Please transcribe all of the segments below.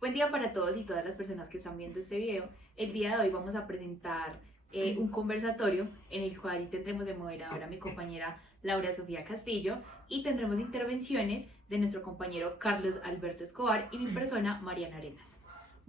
Buen día para todos y todas las personas que están viendo este video. El día de hoy vamos a presentar un conversatorio en el cual tendremos de moderadora a mi compañera Laura Sofía Castillo y tendremos intervenciones de nuestro compañero Carlos Alberto Escobar y mi persona Mariana Arenas.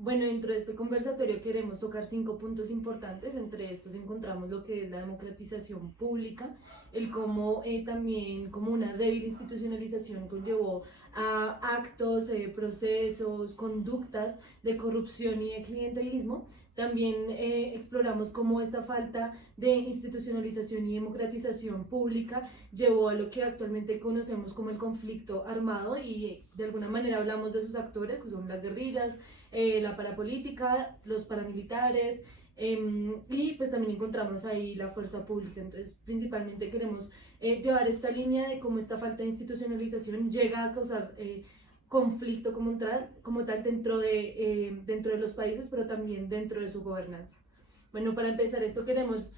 Bueno, dentro de este conversatorio queremos tocar 5 puntos importantes. Entre estos encontramos lo que es la democratización pública, el cómo también como una débil institucionalización conllevó a actos, procesos, conductas de corrupción y de clientelismo. También exploramos cómo esta falta de institucionalización y democratización pública llevó a lo que actualmente conocemos como el conflicto armado y de alguna manera hablamos de sus actores, que son las guerrillas, la parapolítica, los paramilitares, y pues también encontramos ahí la fuerza pública. Entonces principalmente queremos llevar esta línea de cómo esta falta de institucionalización llega a causar conflicto como tal dentro de los países, pero también dentro de su gobernanza. Bueno, para empezar esto queremos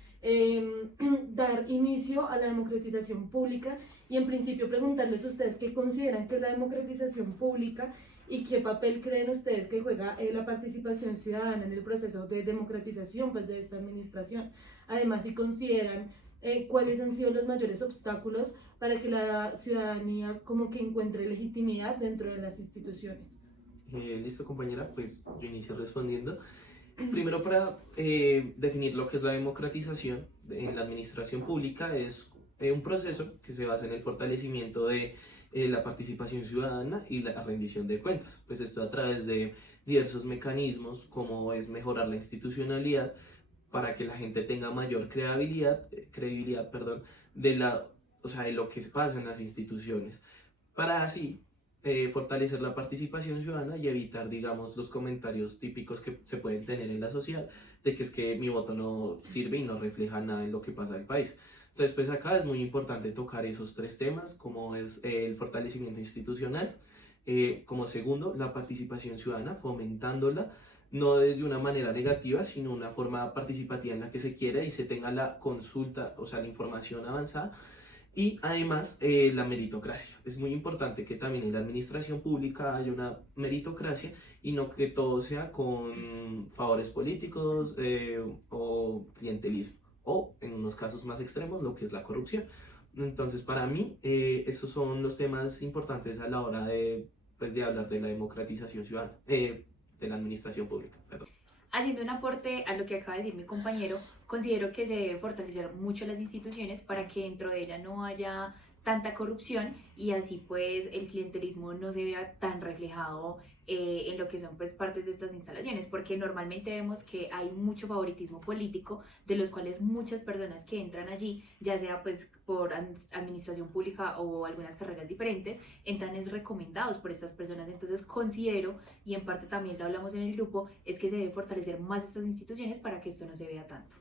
dar inicio a la democratización pública y en principio preguntarles a ustedes qué consideran que es la democratización pública y qué papel creen ustedes que juega la participación ciudadana en el proceso de democratización pues, de esta administración. Además, si consideran cuáles han sido los mayores obstáculos para que la ciudadanía como que encuentre legitimidad dentro de las instituciones. Listo, compañera, pues yo inicio respondiendo. Primero, para definir lo que es la democratización en la administración pública, es un proceso que se basa en el fortalecimiento de la participación ciudadana y la rendición de cuentas. Pues esto a través de diversos mecanismos, como es mejorar la institucionalidad para que la gente tenga mayor credibilidad, perdón, de lo que pasa en las instituciones, para así fortalecer la participación ciudadana y evitar, digamos, los comentarios típicos que se pueden tener en la sociedad de que es que mi voto no sirve y no refleja nada en lo que pasa en el país. Entonces, pues acá es muy importante tocar esos tres temas, como es el fortalecimiento institucional, como segundo, la participación ciudadana, fomentándola, no desde una manera negativa, sino una forma participativa en la que se quiera y se tenga la consulta, o sea, la información avanzada. Y además, la meritocracia. Es muy importante que también en la administración pública haya una meritocracia y no que todo sea con favores políticos o clientelismo, o en unos casos más extremos, lo que es la corrupción. Entonces, para mí, estos son los temas importantes a la hora de hablar de la democratización ciudadana, de la administración pública. Perdón. Haciendo un aporte a lo que acaba de decir mi compañero, considero que se debe fortalecer mucho las instituciones para que dentro de ella no haya tanta corrupción y así pues el clientelismo no se vea tan reflejado en lo que son pues partes de estas instalaciones, porque normalmente vemos que hay mucho favoritismo político, de los cuales muchas personas que entran allí, ya sea pues por administración pública o algunas carreras diferentes, entran es recomendados por estas personas. Entonces considero, y en parte también lo hablamos en el grupo, es que se debe fortalecer más estas instituciones para que esto no se vea tanto.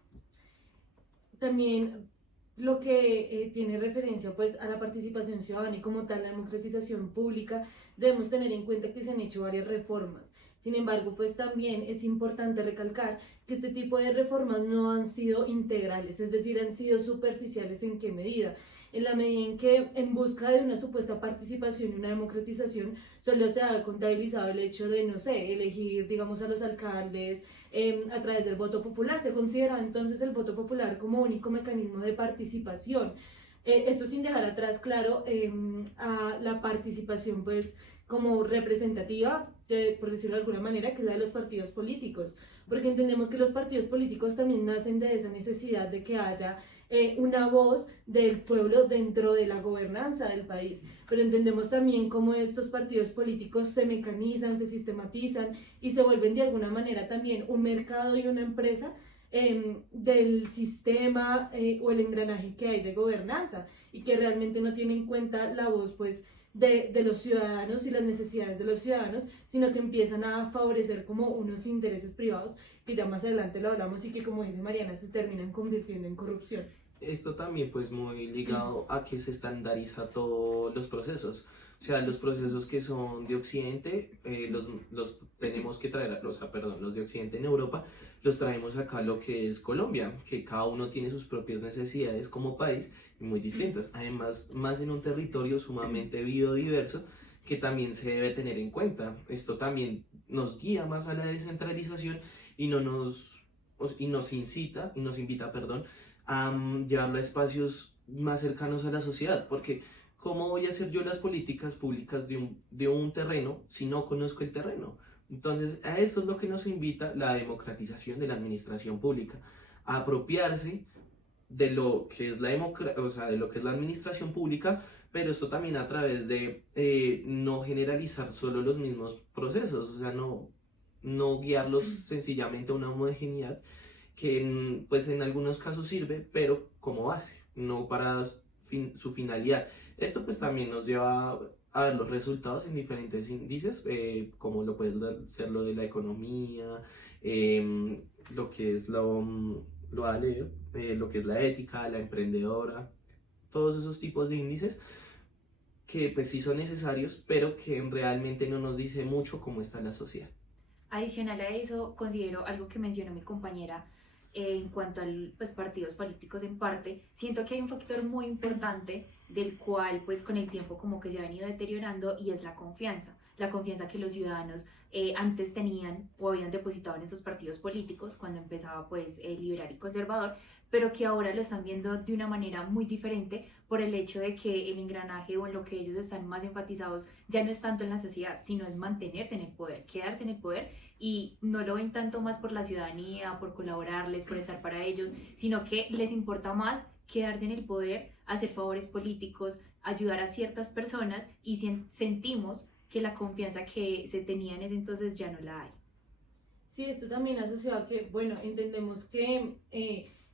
También lo que tiene referencia pues a la participación ciudadana y como tal la democratización pública, debemos tener en cuenta que se han hecho varias reformas. Sin embargo, pues también es importante recalcar que este tipo de reformas no han sido integrales, es decir, han sido superficiales. ¿En qué medida? En la medida en que en busca de una supuesta participación y una democratización solo se ha contabilizado el hecho de, no sé, elegir, digamos, a los alcaldes a través del voto popular. Se considera entonces el voto popular como único mecanismo de participación. Esto sin dejar atrás, claro, a la participación pues como representativa, por decirlo de alguna manera, que es la de los partidos políticos, porque entendemos que los partidos políticos también nacen de esa necesidad de que haya una voz del pueblo dentro de la gobernanza del país, pero entendemos también cómo estos partidos políticos se mecanizan, se sistematizan y se vuelven de alguna manera también un mercado y una empresa del sistema o el engranaje que hay de gobernanza y que realmente no tiene en cuenta la voz pues de los ciudadanos y las necesidades de los ciudadanos, sino que empiezan a favorecer como unos intereses privados que ya más adelante lo hablamos y que, como dice Mariana, se terminan convirtiendo en corrupción. Esto también pues muy ligado a que se estandariza todos los procesos. O sea, los procesos que son de Occidente, los tenemos que traer, los de Occidente en Europa, los traemos acá a lo que es Colombia, que cada uno tiene sus propias necesidades como país y muy distintas. Además, más en un territorio sumamente biodiverso que también se debe tener en cuenta. Esto también nos guía más a la descentralización y nos incita y nos invita, perdón, a llevarlo a espacios más cercanos a la sociedad, porque ¿cómo voy a hacer yo las políticas públicas de un terreno si no conozco el terreno? Entonces, a esto es lo que nos invita la democratización de la administración pública, a apropiarse de lo que es de lo que es la administración pública, pero esto también a través de no generalizar solo los mismos procesos, o sea, no guiarlos sencillamente a una homogeneidad que pues en algunos casos sirve, pero como base, no para su finalidad. Esto pues también nos lleva a ver los resultados en diferentes índices, como lo puede ser lo de la economía, lo que es lo va a leer, lo que es la ética, la emprendedora, todos esos tipos de índices que pues sí son necesarios, pero que realmente no nos dice mucho cómo está la sociedad. Adicional a eso, considero algo que mencionó mi compañera en cuanto a pues, partidos políticos en parte, siento que hay un factor muy importante del cual pues con el tiempo como que se ha venido deteriorando y es la confianza que los ciudadanos antes tenían o habían depositado en esos partidos políticos cuando empezaba pues el liberal y conservador, pero que ahora lo están viendo de una manera muy diferente por el hecho de que el engranaje o en lo que ellos están más enfatizados ya no es tanto en la sociedad, sino es mantenerse en el poder, quedarse en el poder, y no lo ven tanto más por la ciudadanía, por colaborarles, por estar para ellos, sino que les importa más quedarse en el poder, hacer favores políticos, ayudar a ciertas personas, y sentimos que la confianza que se tenía en ese entonces ya no la hay. Sí, esto también asociado a que, bueno, entendemos que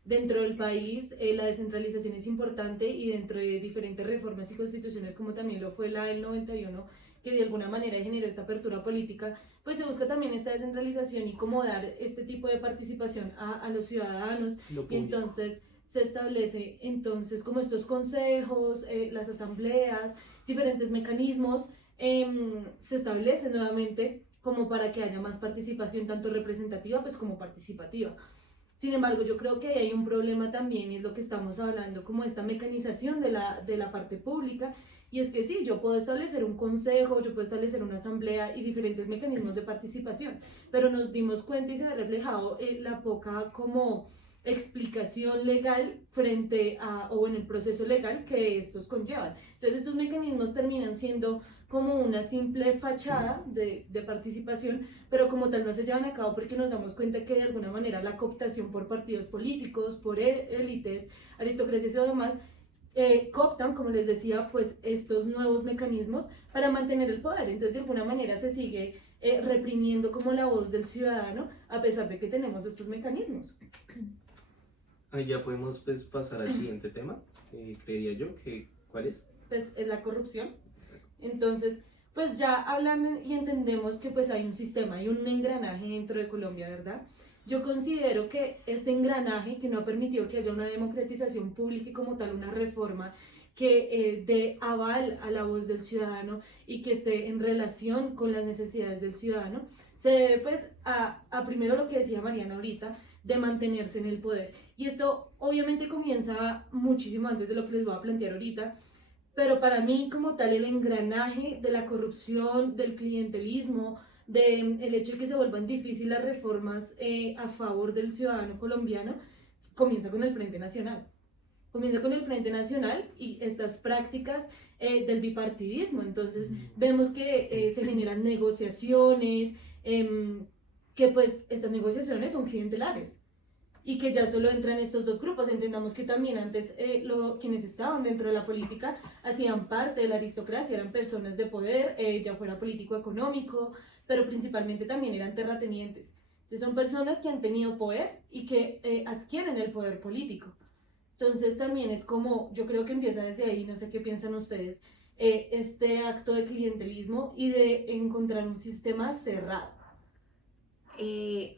dentro del país la descentralización es importante, y dentro de diferentes reformas y constituciones, como también lo fue la del 91, que de alguna manera generó esta apertura política, pues se busca también esta descentralización y cómo dar este tipo de participación a los ciudadanos, y entonces se establece entonces como estos consejos, las asambleas, diferentes mecanismos, se establece nuevamente como para que haya más participación, tanto representativa pues como participativa. Sin embargo, yo creo que hay un problema también, y es lo que estamos hablando, como esta mecanización de la parte pública, y es que sí, yo puedo establecer un consejo, yo puedo establecer una asamblea y diferentes mecanismos de participación, pero nos dimos cuenta y se ha reflejado la poca como explicación legal frente a, o en el proceso legal que estos conllevan. Entonces estos mecanismos terminan siendo como una simple fachada de participación, pero como tal no se llevan a cabo porque nos damos cuenta que de alguna manera la cooptación por partidos políticos, por élites, aristocracias y demás, cooptan, como les decía, pues estos nuevos mecanismos para mantener el poder. Entonces de alguna manera se sigue reprimiendo como la voz del ciudadano, a pesar de que tenemos estos mecanismos. Ahí ya podemos pues, pasar al siguiente tema, creería yo, que ¿cuál es? Pues es la corrupción. Entonces, pues ya hablan y entendemos que pues hay un sistema, hay un engranaje dentro de Colombia, ¿verdad? Yo considero que este engranaje que no ha permitido que haya una democratización pública y como tal una reforma que dé aval a la voz del ciudadano y que esté en relación con las necesidades del ciudadano, se debe pues a primero lo que decía Mariana ahorita, de mantenerse en el poder. Y esto obviamente comienza muchísimo antes de lo que les voy a plantear ahorita, pero para mí como tal el engranaje de la corrupción, del clientelismo, del hecho de que se vuelvan difíciles las reformas a favor del ciudadano colombiano, comienza con el Frente Nacional. Comienza con el Frente Nacional y estas prácticas del bipartidismo. Entonces vemos que se generan negociaciones, que pues estas negociaciones son clientelares y que ya solo entran estos dos grupos. Entendamos que también antes quienes estaban dentro de la política hacían parte de la aristocracia, eran personas de poder, ya fuera político económico, pero principalmente también eran terratenientes. Entonces son personas que han tenido poder y que adquieren el poder político. Entonces también es como, yo creo que empieza desde ahí, no sé qué piensan ustedes, este acto de clientelismo y de encontrar un sistema cerrado.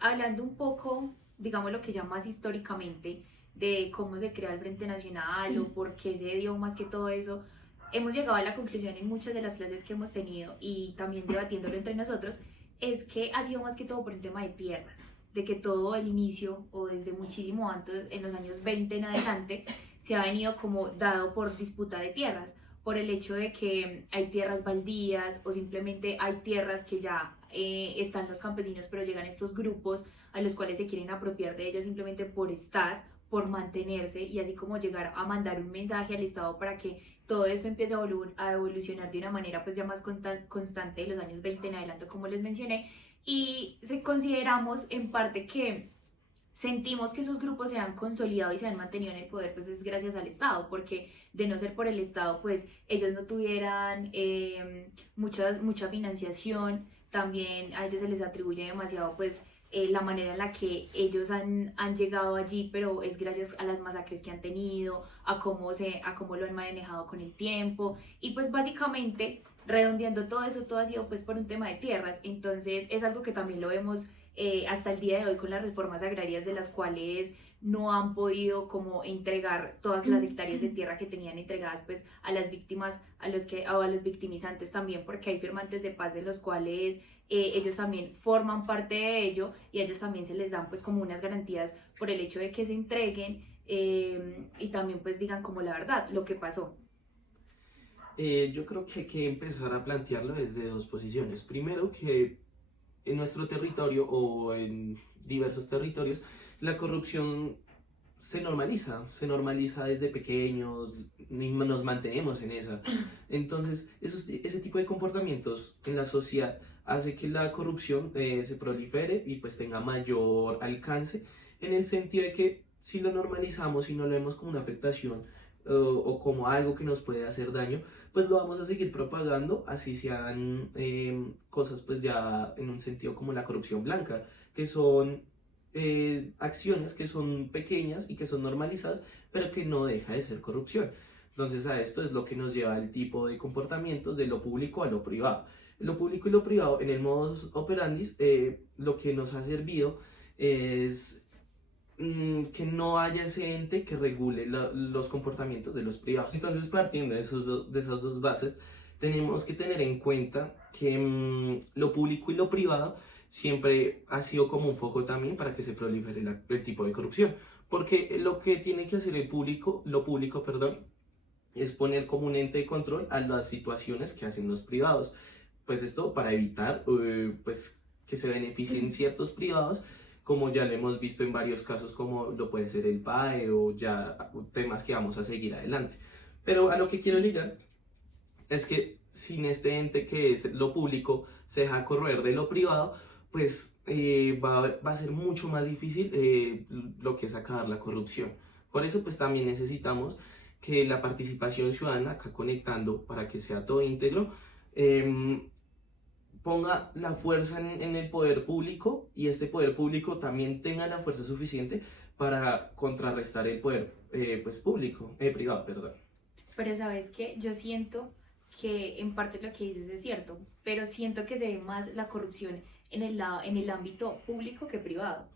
Hablando un poco, digamos lo que ya más históricamente, de cómo se crea el Frente Nacional o por qué se dio más que todo eso, hemos llegado a la conclusión en muchas de las clases que hemos tenido y también debatiéndolo entre nosotros, es que ha sido más que todo por un tema de tierras, de que todo el inicio o desde muchísimo antes, en los años 20 en adelante, se ha venido como dado por disputa de tierras, por el hecho de que hay tierras baldías o simplemente hay tierras que ya están los campesinos, pero llegan estos grupos a los cuales se quieren apropiar de ellas simplemente por estar, por mantenerse, y así como llegar a mandar un mensaje al Estado para que todo eso empiece a evolucionar de una manera pues ya más constante de los años 20 en adelante, como les mencioné. Y consideramos en parte que sentimos que esos grupos se han consolidado y se han mantenido en el poder, pues es gracias al Estado, porque de no ser por el Estado, pues ellos no tuvieran mucha financiación. También a ellos se les atribuye demasiado, pues, la manera en la que ellos han llegado allí, pero es gracias a las masacres que han tenido, a cómo lo han manejado con el tiempo, y pues básicamente, redondeando todo eso, todo ha sido pues por un tema de tierras. Entonces es algo que también lo vemos hasta el día de hoy con las reformas agrarias, de las cuales no han podido como entregar todas las hectáreas de tierra que tenían entregadas pues a las víctimas, o a los victimizantes también, porque hay firmantes de paz de los cuales ellos también forman parte de ello, y a ellos también se les dan pues como unas garantías por el hecho de que se entreguen, y también pues digan como la verdad, lo que pasó. Yo creo que hay que empezar a plantearlo desde dos posiciones. Primero, que en nuestro territorio o en diversos territorios la corrupción se normaliza desde pequeños, nos mantenemos en esa. Entonces, ese tipo de comportamientos en la sociedad hace que la corrupción se prolifere y pues tenga mayor alcance, en el sentido de que si lo normalizamos y no lo vemos como una afectación o como algo que nos puede hacer daño, pues lo vamos a seguir propagando, así sean cosas pues ya en un sentido como la corrupción blanca, que son acciones que son pequeñas y que son normalizadas, pero que no deja de ser corrupción. Entonces a esto es lo que nos lleva al tipo de comportamientos de lo público a lo privado. Lo público y lo privado en el modus operandi, lo que nos ha servido es que no haya ese ente que regule los comportamientos de los privados. Entonces, partiendo de esas dos bases, tenemos que tener en cuenta que lo público y lo privado siempre ha sido como un foco también para que se prolifere el tipo de corrupción. Porque lo que tiene que hacer lo público, perdón, es poner como un ente de control a las situaciones que hacen los privados. Pues esto para evitar pues, que se beneficien ciertos privados, como ya lo hemos visto en varios casos, como lo puede ser el PAE o ya temas que vamos a seguir adelante. Pero a lo que quiero llegar es que sin este ente que es lo público se deja correr de lo privado, pues va a ser mucho más difícil lo que es acabar la corrupción. Por eso pues también necesitamos que la participación ciudadana, acá conectando para que sea todo íntegro, ponga la fuerza en el poder público, y este poder público también tenga la fuerza suficiente para contrarrestar el poder pues privado, perdón. Pero sabes que yo siento que en parte lo que dices es cierto, pero siento que se ve más la corrupción en el ámbito público que privado.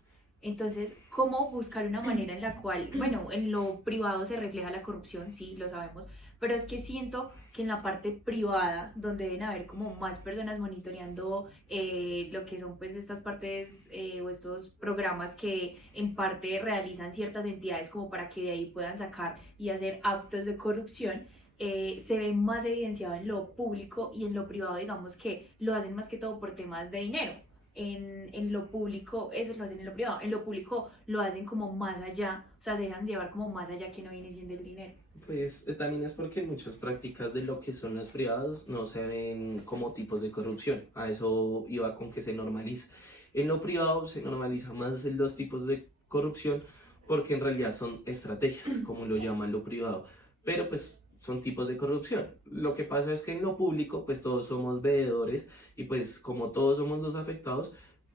Entonces, ¿cómo buscar una manera en la cual, bueno, en lo privado se refleja la corrupción? Sí, lo sabemos, pero es que siento que en la parte privada, donde deben haber como más personas monitoreando lo que son pues estas partes o estos programas que en parte realizan ciertas entidades como para que de ahí puedan sacar y hacer actos de corrupción, se ve más evidenciado en lo público, y en lo privado digamos que lo hacen más que todo por temas de dinero. En lo público eso lo hacen, en lo privado, en lo público lo hacen como más allá, o sea, se dejan llevar como más allá, que no viene siendo el dinero. Pues también es porque muchas prácticas de lo que son los privados no se ven como tipos de corrupción. A eso iba con que se normaliza. En lo privado se normaliza más los tipos de corrupción porque en realidad son estrategias, como lo llaman lo privado. Pero pues son tipos de corrupción. Lo que pasa es que en lo público pues todos somos veedores, y pues como todos somos los afectados,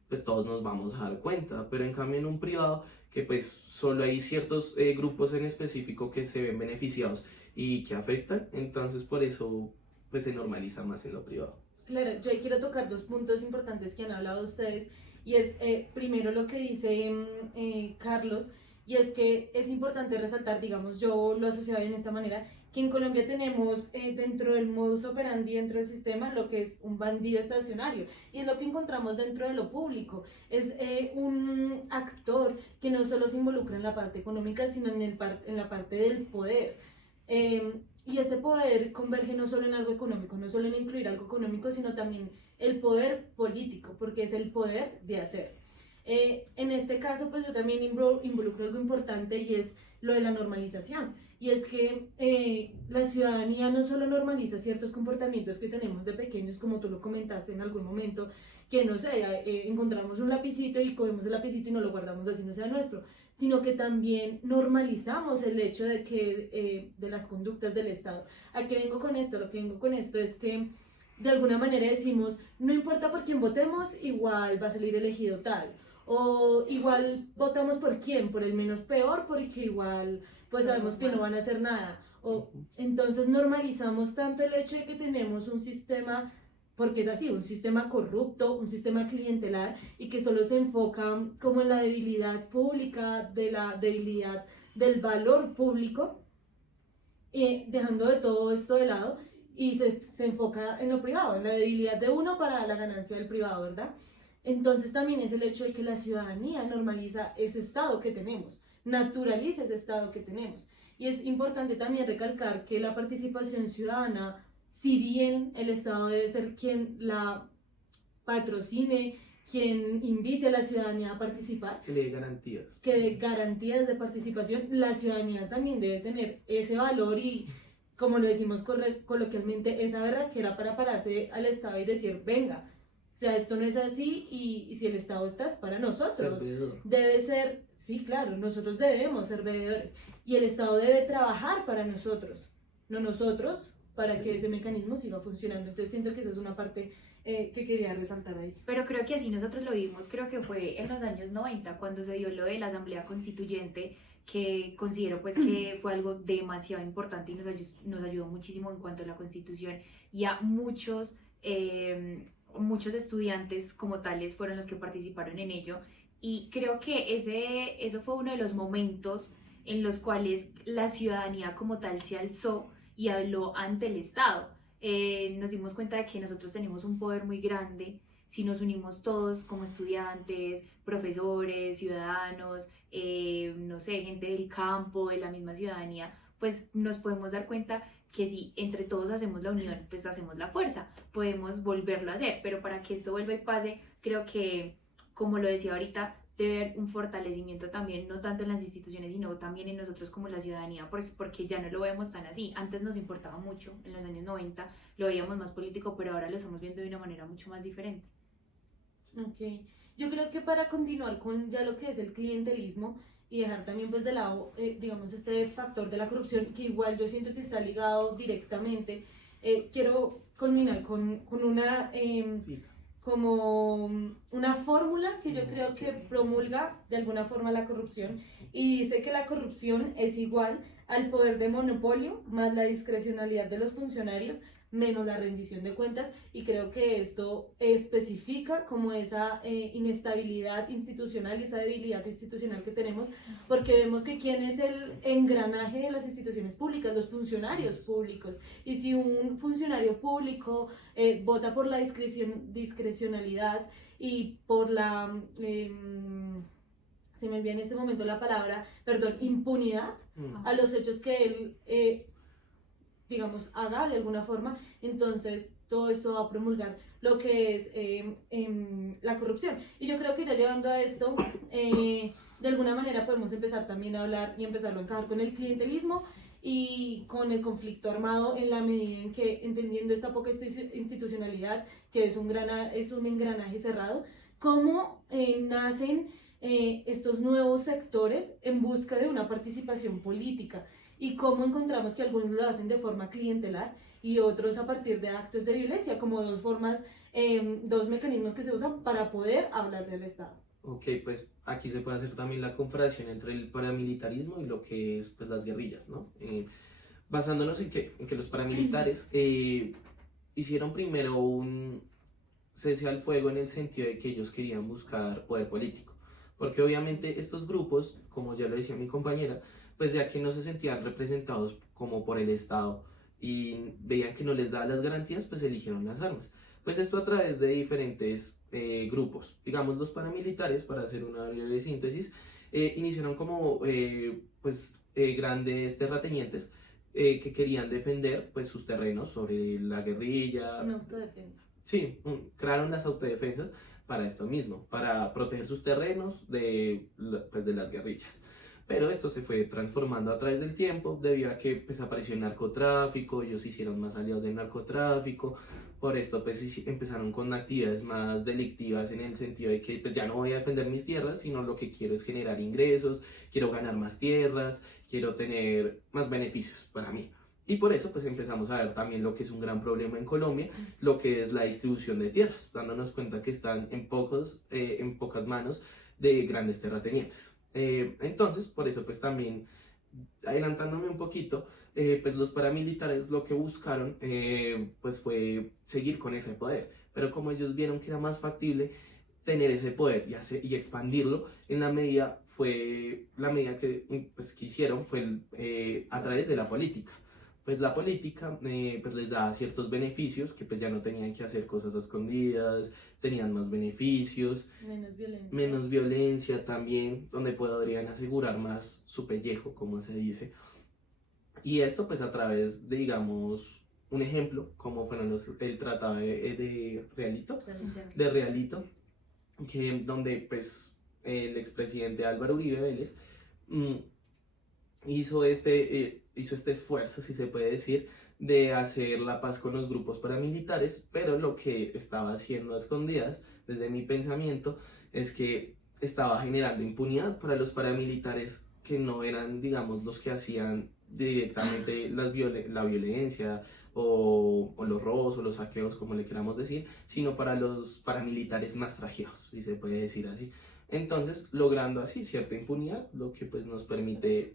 pues todos nos vamos a dar cuenta. Pero en cambio en un privado, que pues solo hay ciertos grupos en específico que se ven beneficiados y que afectan, entonces por eso pues se normaliza más en lo privado. Claro, yo ahí quiero tocar dos puntos importantes que han hablado ustedes, y es primero lo que dice Carlos, y es que es importante resaltar, digamos, yo lo asociaba de esta manera, que en Colombia tenemos dentro del modus operandi, dentro del sistema, lo que es un bandido estacionario, y es lo que encontramos dentro de lo público. Es un actor que no solo se involucra en la parte económica, sino en la parte del poder. y este poder converge no solo en algo económico, no solo en incluir algo económico, sino también el poder político, porque es el poder de hacer. En este caso, pues yo también involucro algo importante y es lo de la normalización. Y es que la ciudadanía no solo normaliza ciertos comportamientos que tenemos de pequeños, como tú lo comentaste en algún momento, que no sé, encontramos un lapicito y cogemos el lapicito y no lo guardamos así no sea nuestro, sino que también normalizamos el hecho de que de las conductas del Estado. ¿A qué vengo con esto? Lo que vengo con esto es que de alguna manera decimos, no importa por quién votemos, igual va a salir elegido tal. O igual votamos por quién, por el menos peor, porque igual pues sabemos que no van a hacer nada. O entonces normalizamos tanto el hecho de que tenemos un sistema, porque es así, un sistema corrupto, un sistema clientelar y que solo se enfoca como en la debilidad pública, de la debilidad del valor público, dejando de todo esto de lado y se enfoca en lo privado, en la debilidad de uno para la ganancia del privado, ¿verdad? Entonces también es el hecho de que la ciudadanía normaliza ese estado que tenemos, naturaliza ese estado que tenemos. Y es importante también recalcar que la participación ciudadana, si bien el Estado debe ser quien la patrocine, quien invite a la ciudadanía a participar, Que le dé garantías. que dé garantías de participación, la ciudadanía también debe tener ese valor y, como lo decimos coloquialmente, esa berraquera para pararse al Estado y decir, venga, o sea, esto no es así y si el Estado está es para nosotros. Servidor. Debe ser, sí, claro, nosotros debemos ser veedores y el Estado debe trabajar para nosotros, no nosotros para que ese mecanismo siga funcionando. Entonces siento que esa es una parte que quería resaltar ahí. Pero creo que así nosotros lo vimos, creo que fue en los años 90 cuando se dio lo de la Asamblea Constituyente, que considero pues que fue algo demasiado importante y nos ayudó muchísimo en cuanto a la Constitución y a muchos estudiantes como tales fueron los que participaron en ello y creo que eso fue uno de los momentos en los cuales la ciudadanía como tal se alzó y habló ante el Estado. Nos dimos cuenta de que nosotros tenemos un poder muy grande si nos unimos todos como estudiantes, profesores, ciudadanos, no sé, gente del campo, de la misma ciudadanía, pues nos podemos dar cuenta que si entre todos hacemos la unión, pues hacemos la fuerza, podemos volverlo a hacer, pero para que esto vuelva y pase, creo que, como lo decía ahorita, debe haber un fortalecimiento también, no tanto en las instituciones, sino también en nosotros como la ciudadanía, porque ya no lo vemos tan así. Antes nos importaba mucho, en los años 90 lo veíamos más político, pero ahora lo estamos viendo de una manera mucho más diferente. Ok, yo creo que para continuar con ya lo que es el clientelismo y dejar también pues de lado, digamos, este factor de la corrupción, que igual yo siento que está ligado directamente, quiero culminar con una... Sí. como una fórmula que yo creo que promulga de alguna forma la corrupción y dice que la corrupción es igual al poder de monopolio más la discrecionalidad de los funcionarios menos la rendición de cuentas y creo que esto especifica como esa inestabilidad institucional y esa debilidad institucional que tenemos porque vemos que quién es el engranaje de las instituciones públicas, los funcionarios públicos y si un funcionario público vota por la discrecionalidad y por la se me olvida en este momento la palabra, perdón, impunidad a los hechos que él digamos, haga de alguna forma, entonces todo esto va a promulgar lo que es la corrupción. Y yo creo que ya llevando a esto, de alguna manera podemos empezar también a hablar y empezarlo a encajar con el clientelismo y con el conflicto armado en la medida en que, entendiendo esta poca institucionalidad, que es un engranaje cerrado, cómo nacen estos nuevos sectores en busca de una participación política y cómo encontramos que algunos lo hacen de forma clientelar y otros a partir de actos de violencia, como dos mecanismos que se usan para poder hablar del Estado. Ok, pues aquí se puede hacer también la comparación entre el paramilitarismo y lo que es pues las guerrillas, ¿no? Basándonos en que los paramilitares hicieron primero un cese al fuego en el sentido de que ellos querían buscar poder político, porque obviamente estos grupos, como ya lo decía mi compañera, pues ya que no se sentían representados como por el Estado y veían que no les daba las garantías, pues eligieron las armas. Pues esto a través de diferentes grupos. Digamos, los paramilitares, para hacer una breve síntesis, iniciaron como grandes terratenientes que querían defender pues sus terrenos sobre la guerrilla. Una autodefensa. Sí, crearon las autodefensas para esto mismo, para proteger sus terrenos pues, de las guerrillas. Pero esto se fue transformando a través del tiempo debido a que pues, apareció el narcotráfico, ellos se hicieron más aliados del narcotráfico, por esto pues empezaron con actividades más delictivas en el sentido de que pues ya no voy a defender mis tierras, sino lo que quiero es generar ingresos, quiero ganar más tierras, quiero tener más beneficios para mí. Y por eso pues empezamos a ver también lo que es un gran problema en Colombia, lo que es la distribución de tierras, dándonos cuenta que están en pocas manos de grandes terratenientes. Entonces, por eso pues también, adelantándome un poquito, pues los paramilitares lo que buscaron pues fue seguir con ese poder, pero como ellos vieron que era más factible tener ese poder y expandirlo, la medida que, pues, que hicieron fue a través de la política. Pues la política pues les da ciertos beneficios que pues ya no tenían que hacer cosas a escondidas, tenían más beneficios, menos violencia también, donde podrían asegurar más su pellejo, como se dice. Y esto pues a través de, digamos, un ejemplo, como fueron el tratado de Realito, donde pues el expresidente Álvaro Uribe Vélez hizo este esfuerzo, si se puede decir, de hacer la paz con los grupos paramilitares, pero lo que estaba haciendo a escondidas, desde mi pensamiento, es que estaba generando impunidad para los paramilitares que no eran, digamos, los que hacían directamente la violencia o los robos o los saqueos, como le queramos decir, sino para los paramilitares más trajeados, si se puede decir así. Entonces, logrando así cierta impunidad, lo que pues nos permite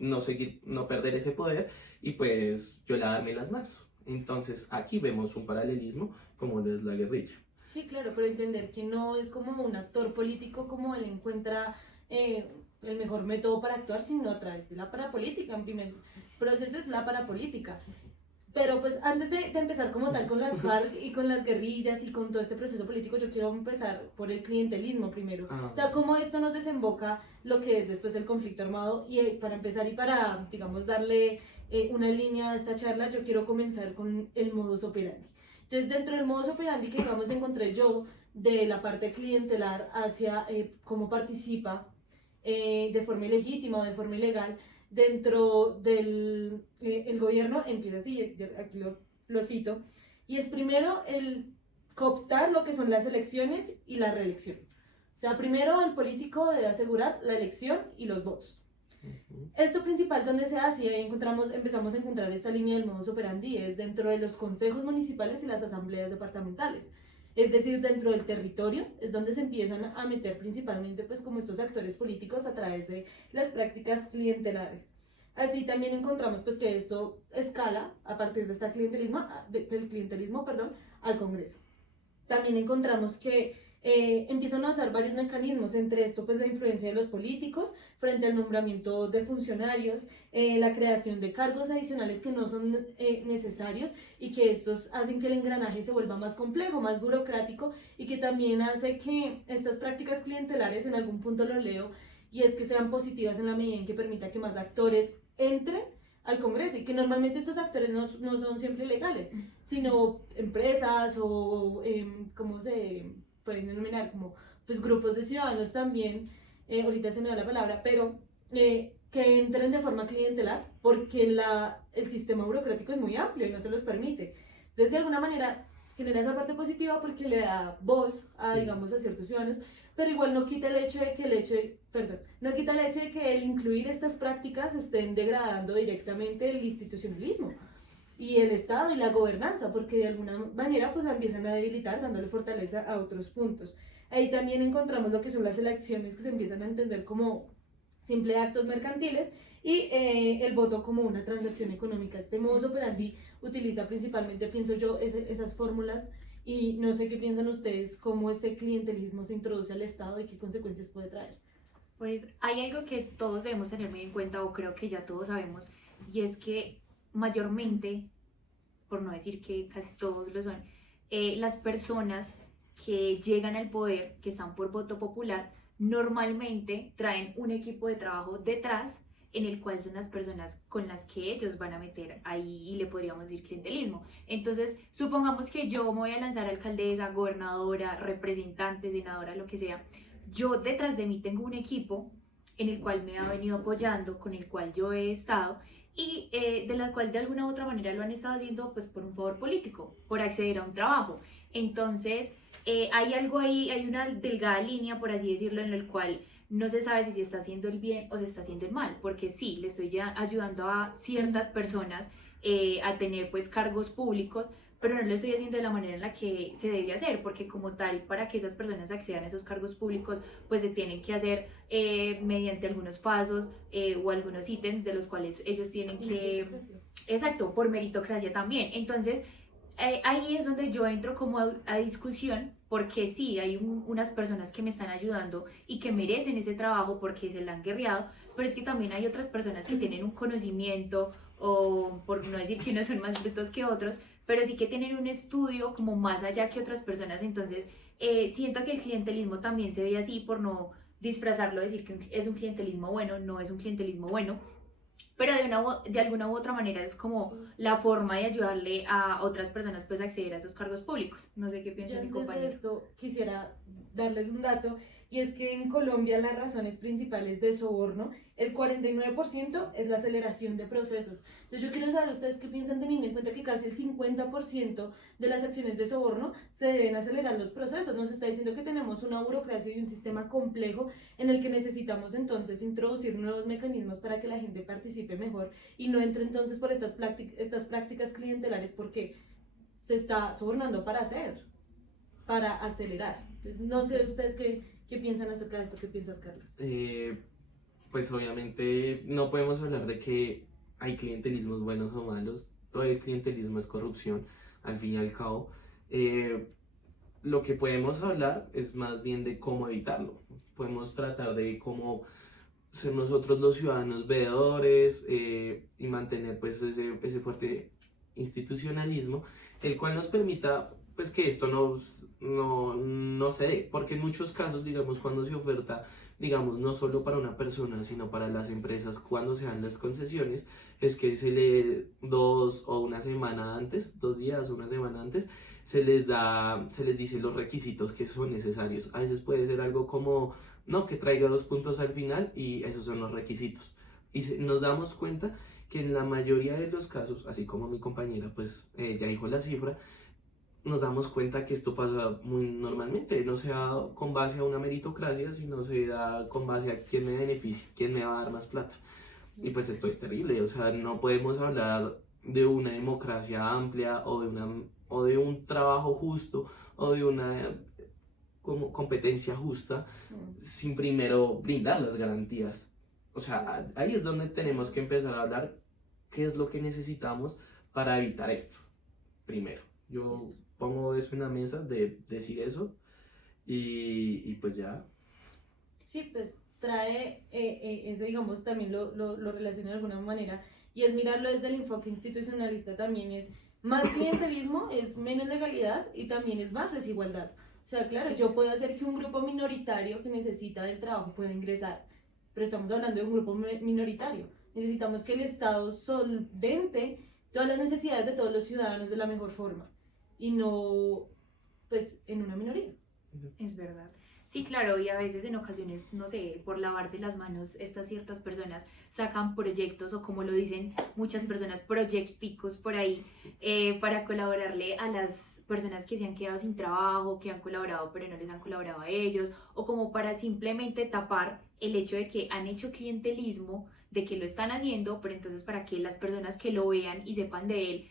no perder ese poder y pues yo lavarme las manos. Entonces, aquí vemos un paralelismo como lo es la guerrilla. Sí, claro, pero entender que no es como un actor político como él encuentra el mejor método para actuar, sino a través de la parapolítica. En primer proceso es la parapolítica. Pero pues antes de empezar como tal con las FARC y con las guerrillas y con todo este proceso político, yo quiero empezar por el clientelismo primero. O sea, cómo esto nos desemboca lo que es después el conflicto armado. Y para empezar y para, digamos, darle una línea a esta charla, yo quiero comenzar con el modus operandi. Entonces, dentro del modus operandi que, digamos, encontré yo de la parte clientelar hacia cómo participa de forma ilegítima o de forma ilegal dentro del el gobierno, empieza así, aquí lo cito, y es primero el cooptar lo que son las elecciones y la reelección. O sea, primero el político debe asegurar la elección y los votos. Esto principal donde se hace, y ahí empezamos a encontrar esta línea del modus operandi, es dentro de los consejos municipales y las asambleas departamentales. Es decir, dentro del territorio es donde se empiezan a meter principalmente pues como estos actores políticos a través de las prácticas clientelares. Así también encontramos pues que esto escala a partir de este del clientelismo, al Congreso. También encontramos que empiezan a usar varios mecanismos, entre esto pues la influencia de los políticos frente al nombramiento de funcionarios, la creación de cargos adicionales que no son necesarios y que estos hacen que el engranaje se vuelva más complejo, más burocrático, y que también hace que estas prácticas clientelares, en algún punto lo leo, y es que sean positivas en la medida en que permita que más actores entren al Congreso, y que normalmente estos actores no son siempre legales, sino empresas o ¿cómo se pueden denominar? Como pues grupos de ciudadanos también, ahorita se me da la palabra, pero que entren de forma clientelar, porque el sistema burocrático es muy amplio y no se los permite. Entonces, de alguna manera, genera esa parte positiva porque le da voz a, digamos, a ciertos ciudadanos, pero igual no quita el hecho de que el incluir estas prácticas estén degradando directamente el institucionalismo y el Estado y la gobernanza, porque de alguna manera pues la empiezan a debilitar, dándole fortaleza a otros puntos. Ahí también encontramos lo que son las elecciones, que se empiezan a entender como simples actos mercantiles, y el voto como una transacción económica. Este modus operandi utiliza principalmente, pienso yo, esas fórmulas, y no sé qué piensan ustedes, cómo este clientelismo se introduce al Estado y qué consecuencias puede traer. Pues hay algo que todos debemos tener muy en cuenta, o creo que ya todos sabemos, y es que mayormente, por no decir que casi todos lo son, las personas que llegan al poder, que están por voto popular, normalmente traen un equipo de trabajo detrás en el cual son las personas con las que ellos van a meter ahí y le podríamos decir clientelismo. Entonces, supongamos que yo me voy a lanzar a alcaldesa, gobernadora, representante, senadora, lo que sea. Yo detrás de mí tengo un equipo en el cual me ha venido apoyando, con el cual yo he estado y de la cual de alguna u otra manera lo han estado haciendo pues por un favor político, por acceder a un trabajo. Entonces, hay algo ahí, hay una delgada línea, por así decirlo, en el cual no se sabe si se está haciendo el bien o se está haciendo el mal, porque sí, le estoy ya ayudando a ciertas personas a tener pues cargos públicos, pero no lo estoy haciendo de la manera en la que se debe hacer, porque como tal, para que esas personas accedan a esos cargos públicos, pues se tienen que hacer mediante algunos pasos o algunos ítems de los cuales ellos tienen que... Exacto, por meritocracia también. Entonces, ahí es donde yo entro como a discusión, porque sí, hay unas personas que me están ayudando y que merecen ese trabajo porque se la han guerreado, pero es que también hay otras personas que tienen un conocimiento, o por no decir que unos son más brutos que otros, pero sí que tienen un estudio como más allá que otras personas. Entonces, siento que el clientelismo también se ve así, por no disfrazarlo, decir que es un clientelismo bueno, no es un clientelismo bueno, pero de alguna u otra manera es como la forma de ayudarle a otras personas pues a acceder a esos cargos públicos. No sé qué piensa mi Antes compañero. de esto quisiera darles un dato, y es que en Colombia las razones principales de soborno, el 49% es la aceleración de procesos. Entonces yo quiero saber ustedes qué piensan, teniendo en cuenta que casi el 50% de las acciones de soborno se deben acelerar los procesos. Nos está diciendo que tenemos una burocracia y un sistema complejo en el que necesitamos entonces introducir nuevos mecanismos para que la gente participe mejor y no entre entonces por estas prácticas clientelares, porque se está sobornando para acelerar. Entonces, no sé ustedes qué piensan acerca de esto. ¿Qué piensas, Carlos? Pues obviamente no podemos hablar de que hay clientelismos buenos o malos. Todo el clientelismo es corrupción, al fin y al cabo. Lo que podemos hablar es más bien de cómo evitarlo. Podemos tratar de cómo ser nosotros los ciudadanos veedores y mantener pues ese fuerte institucionalismo, el cual nos permita pues que esto no se dé, porque en muchos casos, digamos, cuando se oferta, digamos, no solo para una persona, sino para las empresas, cuando se dan las concesiones, es que se le 2 o una semana antes, 2 días o una semana antes, se les dice los requisitos que son necesarios. A veces puede ser algo como, no, que traiga 2 puntos al final y esos son los requisitos. Y nos damos cuenta que en la mayoría de los casos, así como mi compañera pues ya dijo la cifra, nos damos cuenta que esto pasa muy normalmente, no se da con base a una meritocracia, sino se da con base a quién me beneficia, quién me va a dar más plata. Y pues esto es terrible, o sea, no podemos hablar de una democracia amplia o de un trabajo justo o de una como competencia justa sin primero brindar las garantías. O sea, ahí es donde tenemos que empezar a hablar qué es lo que necesitamos para evitar esto. Primero, yo pongo eso en la mesa de decir eso y pues ya. Sí, pues trae eso, digamos, también lo relaciona de alguna manera, y es mirarlo desde el enfoque institucionalista. También es más clientelismo, es menos legalidad y también es más desigualdad. O sea, claro, yo puedo hacer que un grupo minoritario que necesita del trabajo pueda ingresar, pero estamos hablando de un grupo minoritario. Necesitamos que el Estado solvente todas las necesidades de todos los ciudadanos de la mejor forma y no, pues, en una minoría. Es verdad. Sí, claro, y a veces en ocasiones, no sé, por lavarse las manos, estas ciertas personas sacan proyectos o como lo dicen muchas personas, proyecticos por ahí para colaborarle a las personas que se han quedado sin trabajo, que han colaborado pero no les han colaborado a ellos, o como para simplemente tapar el hecho de que han hecho clientelismo, de que lo están haciendo, pero entonces para que las personas que lo vean y sepan de él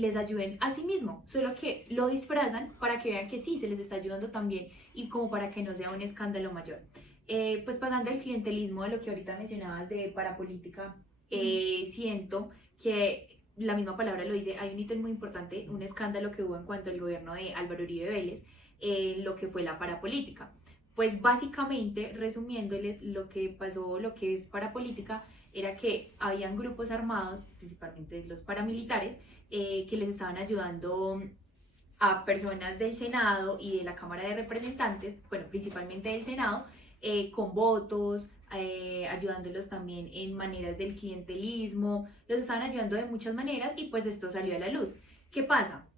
les ayuden a sí mismo, solo que lo disfrazan para que vean que sí, se les está ayudando también y como para que no sea un escándalo mayor. Pues pasando al clientelismo, de lo que ahorita mencionabas de parapolítica, siento que la misma palabra lo dice, hay un ítem muy importante, un escándalo que hubo en cuanto al gobierno de Álvaro Uribe Vélez, lo que fue la parapolítica. Pues básicamente, resumiéndoles lo que pasó, lo que es parapolítica, era que habían grupos armados, principalmente los paramilitares, que les estaban ayudando a personas del Senado y de la Cámara de Representantes, bueno, principalmente del Senado, con votos, ayudándolos también en maneras del clientelismo, los estaban ayudando de muchas maneras y pues esto salió a la luz. ¿Qué pasa?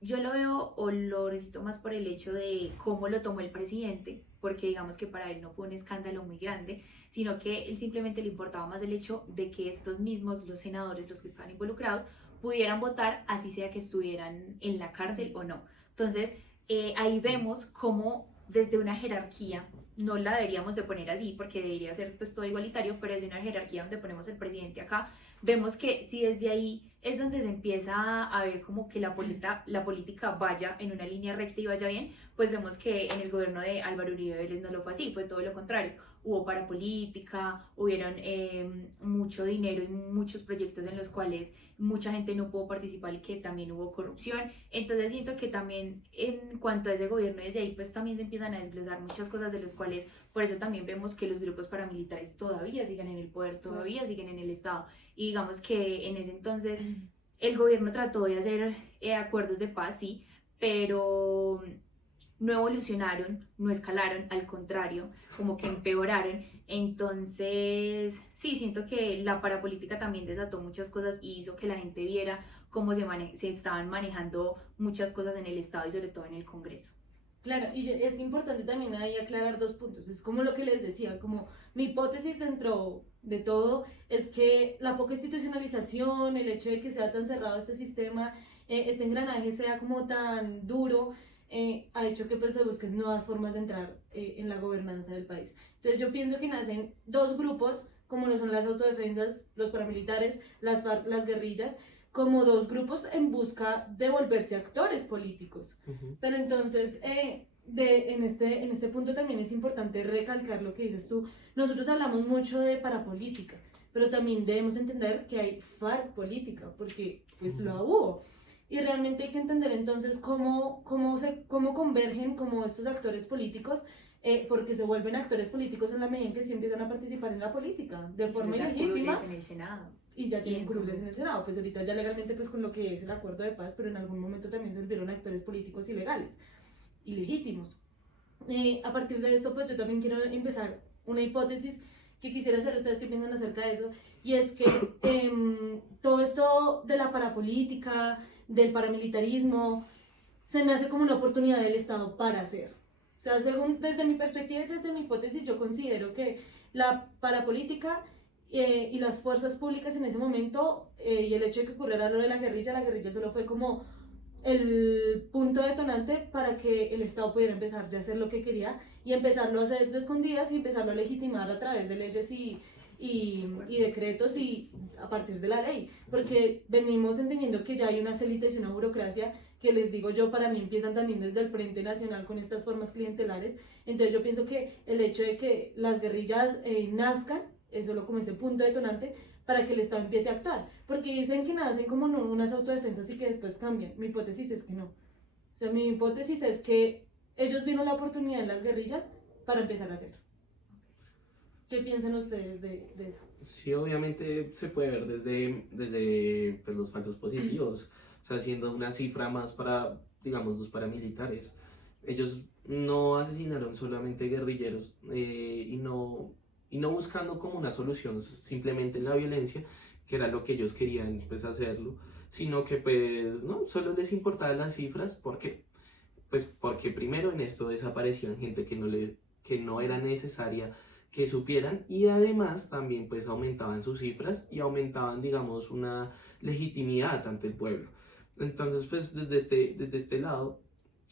Yo lo veo o lo recito más por el hecho de cómo lo tomó el presidente, porque digamos que para él no fue un escándalo muy grande, sino que él simplemente le importaba más el hecho de que estos mismos, los senadores, los que estaban involucrados, pudieran votar, así sea que estuvieran en la cárcel o no. Entonces, ahí vemos cómo desde una jerarquía, no la deberíamos de poner así porque debería ser pues todo igualitario, pero desde una jerarquía donde ponemos el presidente acá, vemos que si desde ahí es donde se empieza a ver como que la política vaya en una línea recta y vaya bien, pues vemos que en el gobierno de Álvaro Uribe Vélez no lo fue así, fue todo lo contrario. Hubo parapolítica, hubieron mucho dinero y muchos proyectos en los cuales mucha gente no pudo participar y que también hubo corrupción. Entonces siento que también en cuanto a ese gobierno, desde ahí pues también se empiezan a desglosar muchas cosas de los cuales, por eso también vemos que los grupos paramilitares todavía siguen en el poder, todavía siguen en el Estado. Y digamos que en ese entonces el gobierno trató de hacer acuerdos de paz, sí, pero no evolucionaron, no escalaron, al contrario, como que empeoraron. Entonces, sí, siento que la parapolítica también desató muchas cosas y hizo que la gente viera cómo se estaban manejando muchas cosas en el Estado y sobre todo en el Congreso. Claro, y es importante también ahí aclarar dos puntos. Es como lo que les decía, como mi hipótesis dentro de todo es que la poca institucionalización, el hecho de que sea tan cerrado este sistema, este engranaje sea como tan duro, ha hecho que pues se busquen nuevas formas de entrar en la gobernanza del país. Entonces yo pienso que nacen dos grupos, como lo son las autodefensas, los paramilitares, las FARC, las guerrillas, como dos grupos en busca de volverse actores políticos. Pero entonces, en este punto también es importante recalcar lo que dices tú. Nosotros hablamos mucho de parapolítica, pero también debemos entender que hay FARC política, porque pues lo hubo. Y realmente hay que entender entonces cómo convergen como estos actores políticos, porque se vuelven actores políticos en la medida en que sí empiezan a participar en la política de forma ilegítima. En el Senado. Y ya tienen curules en el Senado, pues ahorita ya legalmente pues con lo que es el acuerdo de paz, pero en algún momento también se volvieron actores políticos ilegales, ilegítimos. A partir de esto pues yo también quiero empezar una hipótesis que quisiera hacer ustedes que piensan acerca de eso, y es que todo esto de la parapolítica, del paramilitarismo, se nace como una oportunidad del Estado para hacer. O sea, según desde mi perspectiva y desde mi hipótesis, yo considero que la parapolítica y las fuerzas públicas en ese momento y el hecho de que ocurriera lo de la guerrilla solo fue como el punto detonante para que el Estado pudiera empezar ya a hacer lo que quería y empezarlo a hacer de escondidas y empezarlo a legitimar a través de leyes y decretos y a partir de la ley, porque venimos entendiendo que ya hay unas élites y una burocracia que, les digo yo, para mí empiezan también desde el Frente Nacional con estas formas clientelares. Entonces yo pienso que el hecho de que las guerrillas nazcan es solo como ese punto detonante para que el Estado empiece a actuar, porque dicen que nacen como no, unas autodefensas y que después cambian. Mi hipótesis es que no. O sea, mi hipótesis es que ellos vieron la oportunidad en las guerrillas para empezar a hacerlo. ¿Qué piensan ustedes de eso? Sí, obviamente se puede ver desde pues, los falsos positivos, o sea, haciendo una cifra más para, digamos, los paramilitares. Ellos no asesinaron solamente guerrilleros y no buscando como una solución simplemente en la violencia, que era lo que ellos querían pues hacerlo, sino que pues no, solo les importaban las cifras. ¿Por qué? Pues porque primero en esto desaparecían gente que no era necesaria que supieran, y además también pues aumentaban sus cifras y aumentaban, digamos, una legitimidad ante el pueblo. Entonces pues desde este lado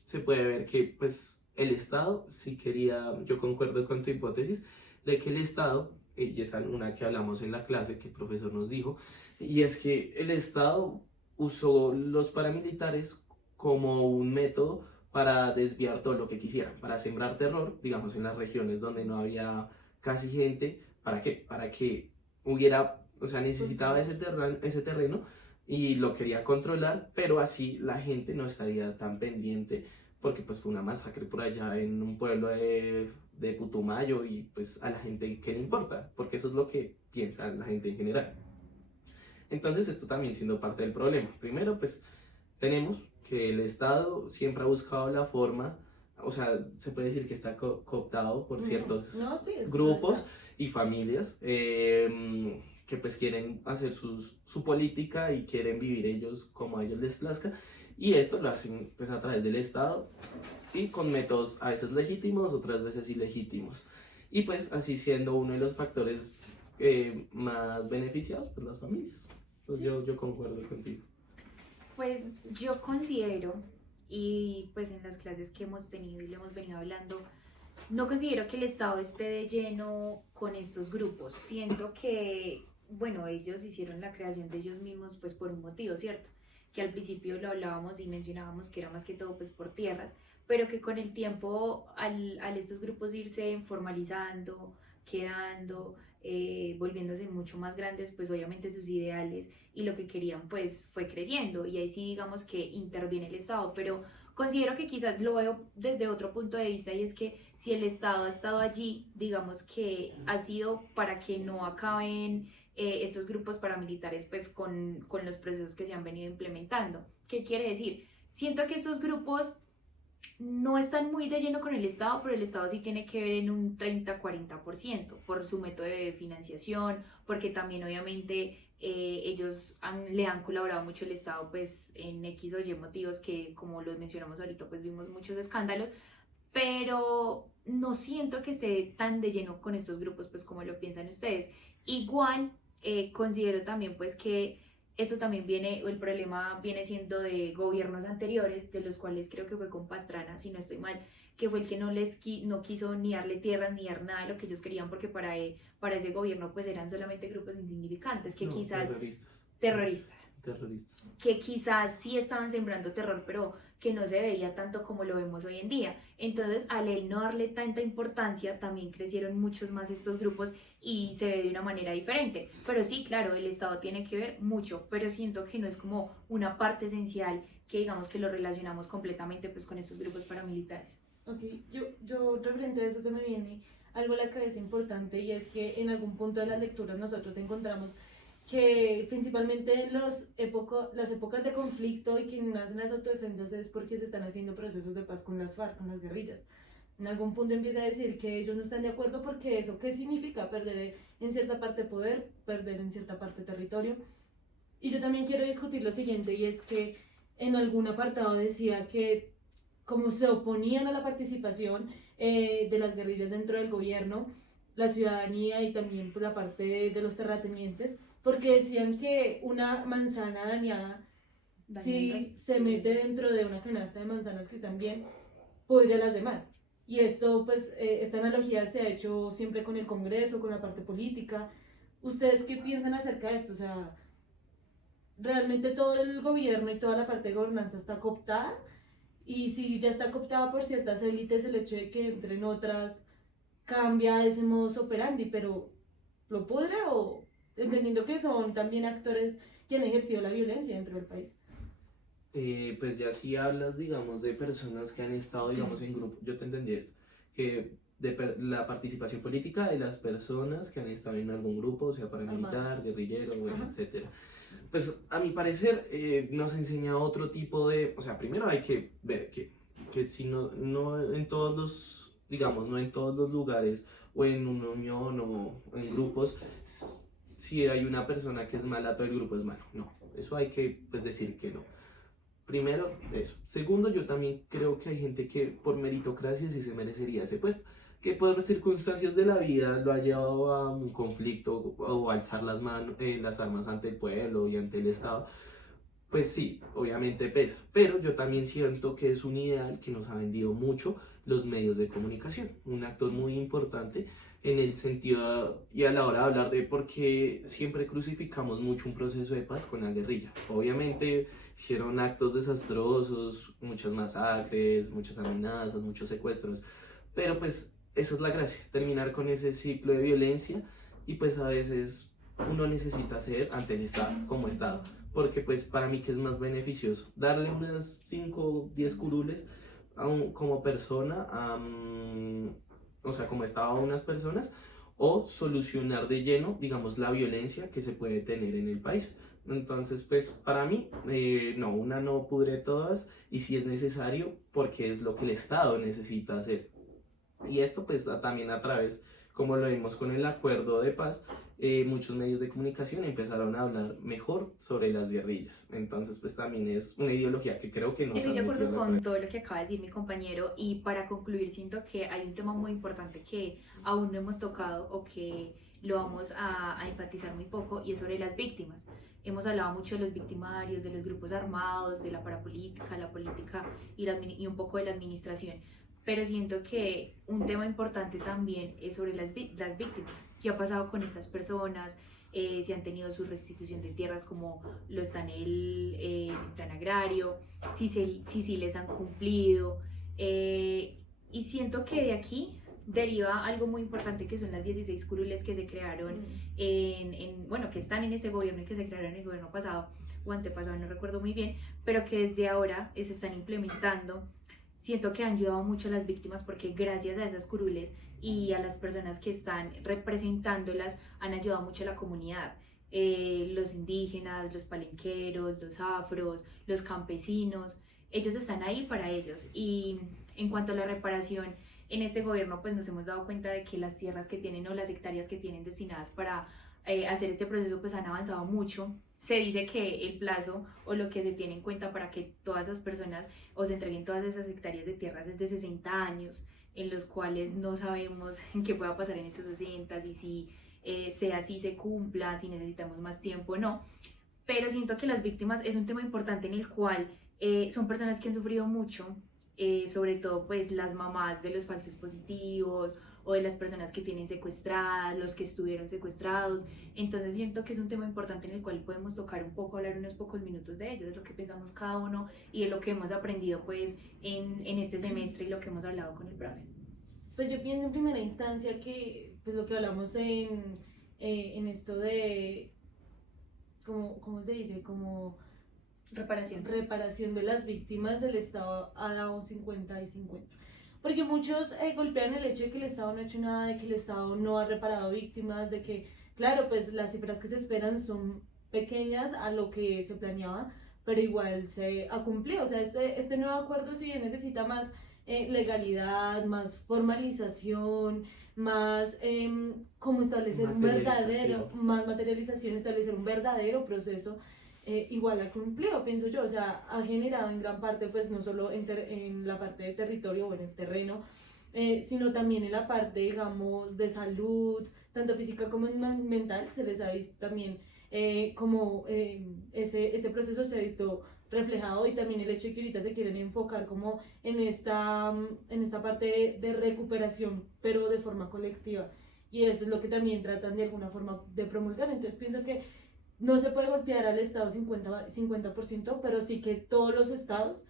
se puede ver que pues el Estado, si quería, yo concuerdo con tu hipótesis de que el Estado, y es una que hablamos en la clase que el profesor nos dijo, y es que el Estado usó los paramilitares como un método para desviar todo lo que quisieran, para sembrar terror, digamos, en las regiones donde no había casi gente. ¿Para qué? Para que hubiera, o sea, necesitaba ese terreno y lo quería controlar, pero así la gente no estaría tan pendiente, porque pues fue una masacre por allá en un pueblo de Putumayo, y pues a la gente ¿qué le importa? Porque eso es lo que piensa la gente en general. Entonces esto también siendo parte del problema. Primero pues tenemos que el Estado siempre ha buscado la forma o sea, se puede decir que está cooptado por ciertos No, sí, grupos y familias que pues quieren hacer su política y quieren vivir ellos como a ellos les plazca, y esto lo hacen pues a través del Estado y con métodos a veces legítimos, otras veces ilegítimos, y pues así siendo uno de los factores más beneficiados, pues las familias. Pues Sí. yo concuerdo contigo. Pues yo considero, y pues en las clases que hemos tenido y lo hemos venido hablando, no considero que el Estado esté de lleno con estos grupos. Siento que, bueno, ellos hicieron la creación de ellos mismos pues por un motivo, ¿cierto? Que al principio lo hablábamos y mencionábamos que era más que todo pues por tierras, pero que con el tiempo al estos grupos irse formalizando, quedando, volviéndose mucho más grandes, pues obviamente sus ideales y lo que querían pues fue creciendo, y ahí sí digamos que interviene el Estado, pero considero que quizás lo veo desde otro punto de vista, y es que si el Estado ha estado allí, digamos que ha sido para que no acaben estos grupos paramilitares pues con los procesos que se han venido implementando. ¿Qué quiere decir? Siento que estos grupos no están muy de lleno con el Estado, pero el Estado sí tiene que ver en un 30-40% por su método de financiación, porque también obviamente ellos le han colaborado mucho el Estado pues en X o Y motivos que, como los mencionamos ahorita, pues vimos muchos escándalos, pero no siento que esté tan de lleno con estos grupos pues como lo piensan ustedes. Igual considero también pues que eso también viene, o el problema viene siendo de gobiernos anteriores, de los cuales creo que fue con Pastrana, si no estoy mal, que fue el que no quiso ni darle tierra ni dar nada de lo que ellos querían, porque para ese gobierno pues eran solamente grupos insignificantes, que No, quizás terroristas. terroristas, que quizás sí estaban sembrando terror, pero que no se veía tanto como lo vemos hoy en día. Entonces, al él no darle tanta importancia, también crecieron muchos más estos grupos y se ve de una manera diferente. Pero sí, claro, el Estado tiene que ver mucho, pero siento que no es como una parte esencial que digamos que lo relacionamos completamente pues con estos grupos paramilitares. Ok, yo referente a eso se me viene algo a la cabeza importante, y es que en algún punto de las lecturas nosotros encontramos que principalmente en las épocas de conflicto y que nacen las autodefensas es porque se están haciendo procesos de paz con las FARC, con las guerrillas. En algún punto empieza a decir que ellos no están de acuerdo porque eso, ¿qué significa? Perder en cierta parte poder, perder en cierta parte territorio. Y yo también quiero discutir lo siguiente, y es que en algún apartado decía que como se oponían a la participación de las guerrillas dentro del gobierno, la ciudadanía y también pues, la parte de los terratenientes, porque decían que una manzana dañada, si se mete dentro de una canasta de manzanas que están bien, podría las demás. Y esto, pues, esta analogía se ha hecho siempre con el Congreso, con la parte política. ¿Ustedes qué piensan acerca de esto? O sea, ¿realmente todo el gobierno y toda la parte de gobernanza está cooptada? Y si ya está cooptada por ciertas élites, el hecho de que entren otras cambia ese modus operandi, pero ¿lo podrá? O entendiendo que son también actores que han ejercido la violencia dentro del país. Pues ya si hablas, digamos, de personas que han estado, digamos, en grupo, yo te entendí esto, que la participación política de las personas que han estado en algún grupo, sea paramilitar, guerrillero, bueno, etcétera. Pues a mi parecer nos enseña otro tipo de, o sea, primero hay que ver que si no en todos los, digamos, no en todos los lugares o en una unión o en grupos, si hay una persona que es mala, todo el grupo es malo. No, eso hay que pues decir que no. Primero, eso. Segundo, yo también creo que hay gente que por meritocracia sí se merecería ese puesto, que por circunstancias de la vida lo ha llevado a un conflicto o alzar las armas ante el pueblo y ante el Estado. Pues sí, obviamente pesa, pero yo también siento que es un ideal que nos ha vendido mucho los medios de comunicación, un actor muy importante en el sentido y a la hora de hablar de por qué siempre crucificamos mucho un proceso de paz con la guerrilla. Obviamente hicieron actos desastrosos, muchas masacres, muchas amenazas, muchos secuestros, pero pues esa es la gracia, terminar con ese ciclo de violencia, y pues a veces uno necesita ceder ante el Estado como Estado, porque pues para mí que es más beneficioso darle unas 5 o 10 curules como persona, o sea, como Estado a unas personas, o solucionar de lleno, digamos, la violencia que se puede tener en el país. Entonces, pues para mí, no, una no pudre todas y si es necesario porque es lo que el Estado necesita hacer. Y esto pues también a través, como lo vimos con el acuerdo de paz, muchos medios de comunicación empezaron a hablar mejor sobre las guerrillas. Entonces pues también es una ideología que creo que nos Estoy de han acuerdo metido en la con cabeza. todo lo que acaba de decir mi compañero y para concluir siento que hay un tema muy importante que aún no hemos tocado o que lo vamos a enfatizar muy poco y es sobre las víctimas. Hemos hablado mucho de los victimarios, de los grupos armados, de la parapolítica, la política y un poco de la administración, pero siento que un tema importante también es sobre las víctimas. ¿Qué ha pasado con estas personas? Si han tenido su restitución de tierras como lo está en el plan agrario, si les han cumplido. Y siento que de aquí deriva algo muy importante que son las 16 curules que se crearon bueno, que están en ese gobierno y que se crearon en el gobierno pasado o antepasado, no recuerdo muy bien, pero que desde ahora se están implementando. Siento que han ayudado mucho a las víctimas porque gracias a esas curules y a las personas que están representándolas han ayudado mucho a la comunidad. Los indígenas, los palenqueros, los afros, los campesinos, ellos están ahí para ellos. Y en cuanto a la reparación, en este gobierno pues nos hemos dado cuenta de que las tierras que tienen o las hectáreas que tienen destinadas para hacer este proceso pues han avanzado mucho. Se dice que el plazo o lo que se tiene en cuenta para que todas esas personas o se entreguen todas esas hectáreas de tierras es de 60 años, en los cuales no sabemos qué pueda pasar en esos 60 y si sea así se cumpla, si necesitamos más tiempo o no. Pero siento que las víctimas es un tema importante en el cual son personas que han sufrido mucho, sobre todo pues las mamás de los falsos positivos o de las personas que tienen secuestradas, los que estuvieron secuestrados. Entonces siento que es un tema importante en el cual podemos tocar un poco, hablar unos pocos minutos de ello, de lo que pensamos cada uno y de lo que hemos aprendido pues en este semestre y lo que hemos hablado con el profe. Pues yo pienso en primera instancia que pues lo que hablamos en esto de, ¿cómo se dice? Como reparación de las víctimas, del Estado ha dado un 50 y 50. Porque muchos golpean el hecho de que el Estado no ha hecho nada, de que el Estado no ha reparado víctimas, de que, claro, pues las cifras que se esperan son pequeñas a lo que se planeaba, pero igual se ha cumplido. O sea, este nuevo acuerdo si bien necesita más legalidad, más formalización, más como establecer un verdadero, más materialización, establecer un verdadero proceso. Igual ha cumplido, pienso yo, o sea, ha generado en gran parte, pues no solo en la parte de territorio o en el terreno, sino también en la parte, digamos, de salud, tanto física como mental, se les ha visto también como ese proceso se ha visto reflejado y también el hecho de que ahorita se quieren enfocar como en esta parte de recuperación, pero de forma colectiva. Y eso es lo que también tratan de alguna forma de promulgar. Entonces pienso que no se puede golpear al Estado 50%, pero sí que todos los estados,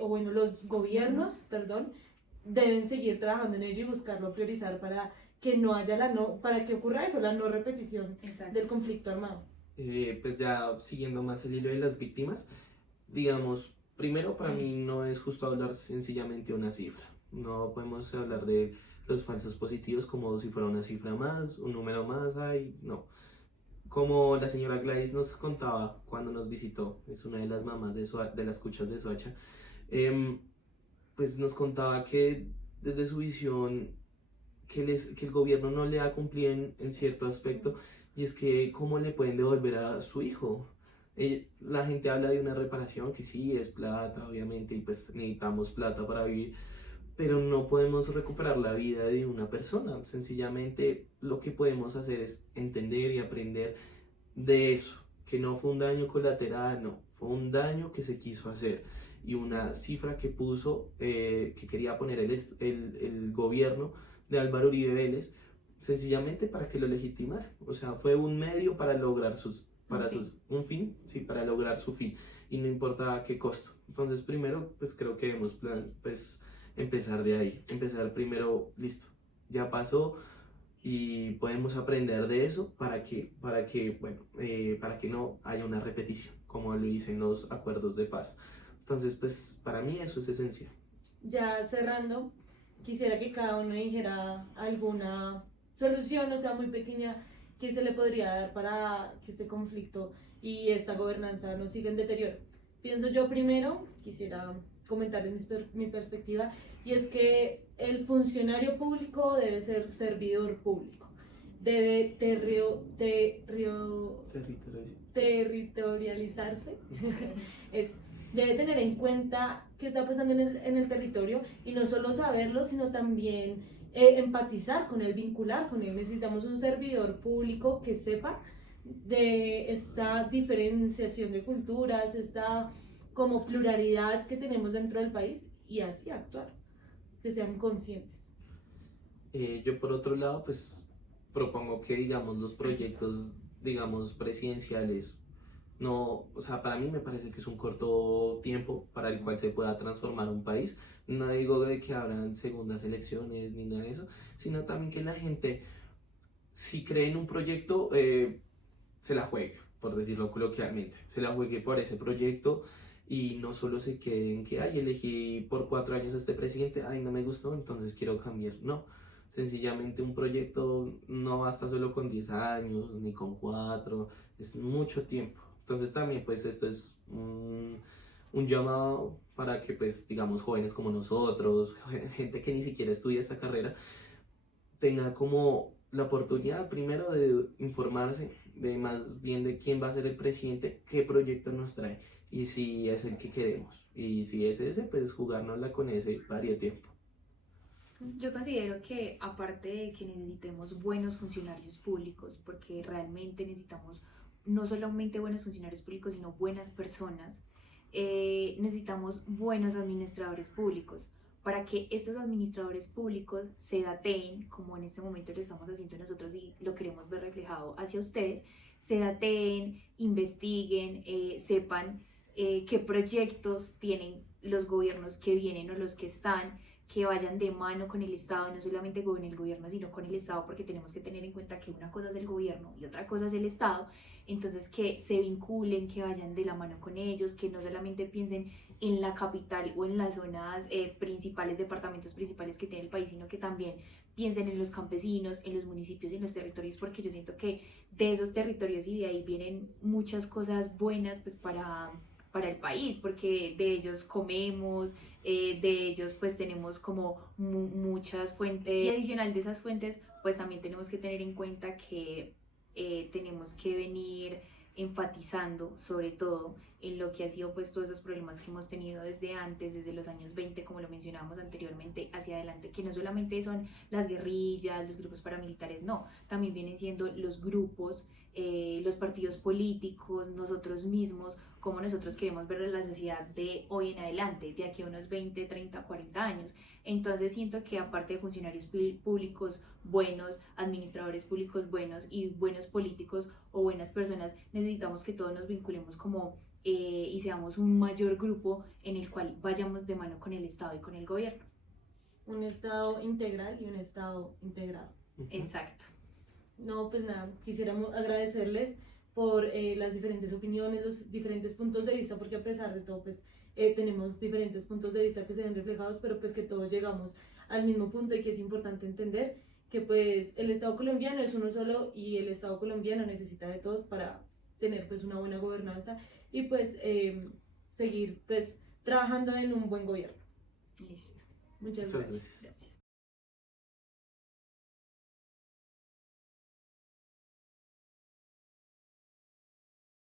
o bueno, los gobiernos, perdón, deben seguir trabajando en ello y buscarlo priorizar para que no haya para que ocurra eso, la no repetición del conflicto armado. Pues ya siguiendo más el hilo de las víctimas, digamos, primero para mí no es justo hablar sencillamente de una cifra. No podemos hablar de los falsos positivos como si fuera una cifra más, un número más, ay, no. Como la señora Gladys nos contaba cuando nos visitó, es una de las mamás de las cuchas de Soacha, pues nos contaba que desde su visión que el gobierno no le ha cumplido en cierto aspecto, y es que cómo le pueden devolver a su hijo. La gente habla de una reparación que sí es plata, obviamente, y pues necesitamos plata para vivir, pero no podemos recuperar la vida de una persona. Sencillamente lo que podemos hacer es entender y aprender de eso, que no fue un daño colateral, no, fue un daño que se quiso hacer. Y una cifra que puso, que quería poner el gobierno de Álvaro Uribe Vélez, sencillamente para que lo legitimara. O sea, fue un medio para lograr un fin, sí, para lograr su fin. Y no importaba a qué costo. Entonces, primero, pues creo que debemos pues, empezar de ahí. Empezar primero, listo, ya pasó y podemos aprender de eso para que no haya una repetición, como lo dicen los acuerdos de paz. Entonces, pues para mí eso es esencial. Ya cerrando, quisiera que cada uno dijera alguna solución, o sea, muy pequeña, que se le podría dar para que este conflicto y esta gobernanza no sigue en deterioro. Pienso yo primero, quisiera comentarles mi perspectiva, y es que el funcionario público debe ser servidor público, debe territorializarse, es, debe tener en cuenta qué está pasando en el territorio y no solo saberlo, sino también empatizar con él, vincular con él. Necesitamos un servidor público que sepa de esta diferenciación de culturas, esta como pluralidad que tenemos dentro del país y así actuar, que sean conscientes. Yo por otro lado, pues propongo que, digamos, los proyectos, digamos, presidenciales, no, o sea, para mí me parece que es un corto tiempo para el cual se pueda transformar un país. No digo de que habrán segundas elecciones ni nada de eso, sino también que la gente, si cree en un proyecto, se la juegue, por decirlo coloquialmente, se la juegue por ese proyecto y no solo se quede en que, ay, elegí por 4 años a este presidente, ay, no me gustó, entonces quiero cambiar. No, sencillamente un proyecto no basta solo con 10 años, ni con 4, es mucho tiempo. Entonces también pues esto es un llamado para que pues digamos jóvenes como nosotros, gente que ni siquiera estudia esta carrera, tenga como la oportunidad primero de informarse, de más bien de quién va a ser el presidente, qué proyecto nos trae y si es el que queremos. Y si es ese, pues jugárnosla con ese tiempo. Yo considero que aparte de que necesitemos buenos funcionarios públicos, porque realmente necesitamos no solamente buenos funcionarios públicos, sino buenas personas, necesitamos buenos administradores públicos para que esos administradores públicos se dateen, como en este momento lo estamos haciendo nosotros y lo queremos ver reflejado hacia ustedes, se dateen, investiguen, sepan qué proyectos tienen los gobiernos que vienen o los que están, que vayan de mano con el Estado, no solamente con el gobierno, sino con el Estado, porque tenemos que tener en cuenta que una cosa es el gobierno y otra cosa es el Estado, entonces que se vinculen, que vayan de la mano con ellos, que no solamente piensen en la capital o en las zonas principales, departamentos principales que tiene el país, sino que también piensen en los campesinos, en los municipios y en los territorios, porque yo siento que de esos territorios y de ahí vienen muchas cosas buenas pues para el país, porque de ellos comemos, de ellos pues tenemos como muchas fuentes, y adicional de esas fuentes pues también tenemos que tener en cuenta que tenemos que venir enfatizando sobre todo en lo que ha sido pues todos esos problemas que hemos tenido desde antes, desde los años 20, como lo mencionábamos anteriormente, hacia adelante, que no solamente son las guerrillas, los grupos paramilitares, no, también vienen siendo los grupos, los partidos políticos, nosotros mismos, cómo nosotros queremos ver la sociedad de hoy en adelante, de aquí a unos 20, 30, 40 años. Entonces siento que aparte de funcionarios públicos buenos, administradores públicos buenos y buenos políticos o buenas personas, necesitamos que todos nos vinculemos como y seamos un mayor grupo en el cual vayamos de mano con el Estado y con el gobierno. Un Estado integral y un Estado integrado. Exacto. No, pues nada, quisiéramos agradecerles por las diferentes opiniones, los diferentes puntos de vista, porque a pesar de todo, pues tenemos diferentes puntos de vista que se ven reflejados, pero pues que todos llegamos al mismo punto y que es importante entender que pues el Estado colombiano es uno solo y el Estado colombiano necesita de todos para tener pues una buena gobernanza y pues seguir pues trabajando en un buen gobierno. Listo. Muchas gracias. Gracias.